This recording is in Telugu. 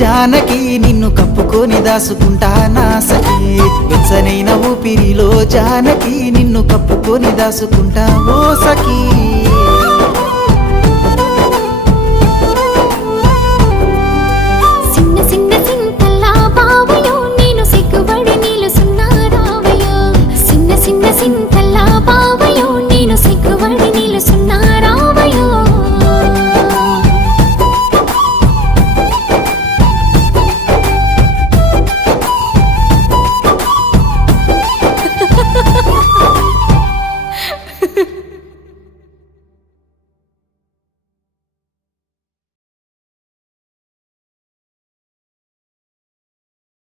జానకి నిన్ను కప్పుకొని దాసుకుంటా నా సఖీ వెచ్చనైన ఊపిరిలో జానకి నిన్ను కప్పుకొని దాసుకుంటా ఓ సఖీ